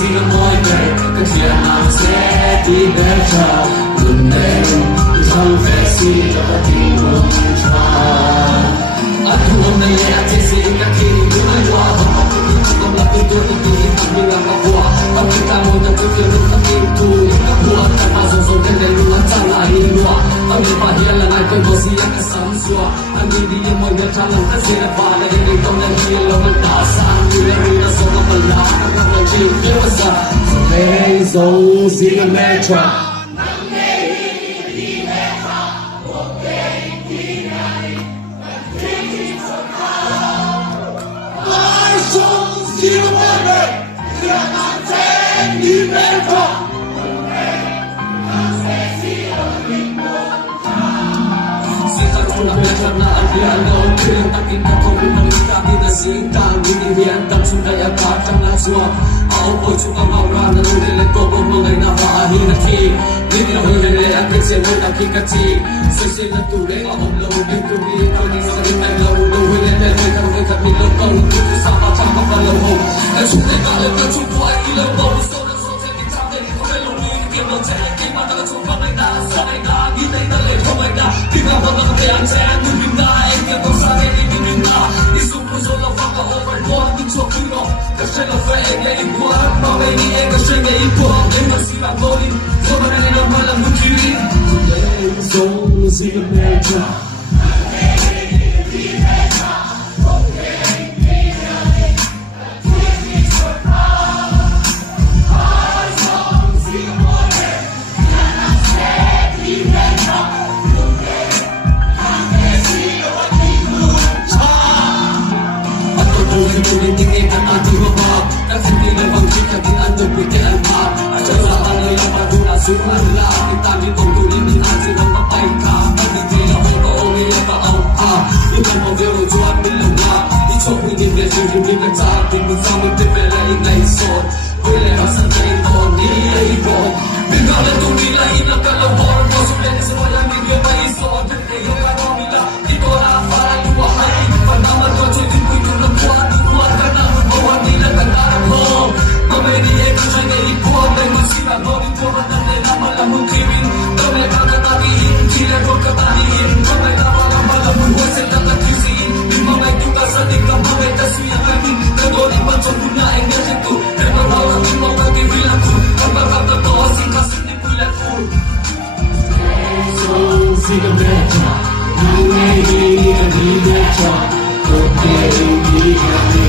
sino mỗi ngày các chuyện làm sẽ đi đến chờ đừng nên trong vẻ xin cho ta tìm một cha anh hôm nay em chỉ xin các khi những ai qua không là tôi thì không như là các vua không chỉ ta một lần tôi được các kim tu các vua ta mà dùng cái này luôn trả lại hình lúa anh đi vào hiện là ngày tôi có gì anh sắm xua anh đi đi mọi người trả lần tất nhiên là và lại đi không nên đi lâu mình đã sang như là đi là số nó phần lá không là chỉ biết bao giờ hey dấu gì là mẹ cho Ôi chúng ta mau ra nó đi lên cổ một người nào và hi là khi biết là hơi lên anh biết sẽ vui là khi cả chi rồi sẽ là tù đấy là ông lâu nhưng tôi đi tôi đi ra đến ngày lâu lâu hơi lên lên hơi thằng hơi thật mình lâu câu tôi sao bao trăm bao lâu hồng em chúng ta cả lên chúng tôi đi lâu bầu sâu nó sâu trên cái trang này không phải lâu đi kiếm lâu chạy cái mà ta chúng ta này đã sao này đã đi đây ta lại không ai đã khi nào ta không thể ăn sẽ đừng mình đã em kiếm không xa đây đi mình đã đi xuống cuối rồi là phát cả overboard đừng cho cứ nó các sẽ là phải em lấy quá mà mày đi em các sẽ lấy quá em mà xin bạn tôi rồi mà này nó mà là một chuyện để sống gì mẹ cha kita di tunggu ini aja dan papai kapan di dia foto ini apa bukan mobil jual bilangnya itu ini dia jadi kita cari bersama tebela ini sor boleh rasa itu ni ibu bila tu bila ini kalau orang kau sudah semua yang dia mai sor dan dia kalau bila itu apa dua hari pertama kau jadi itu lembuan dua karena bawa ni lah kena kau mama dia kerja ibu dan masih bawa itu mana mungkin kami akan ketahuin jika kau ketahuin kami akan malam buat sedang kisiin memang itu kasar di kamar kita siang lagi kedua macam guna enggak itu memang tahu memang bagi bilangku apa kata kau singkat sini bilangku so sila mereka ini kami mereka oke ini kami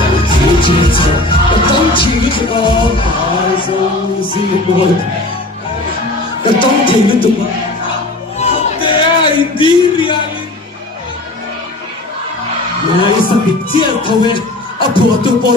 dan cita dan cita so sila mereka cái tống tiền liên tục hindi reality này sa picture thôi, apro tu po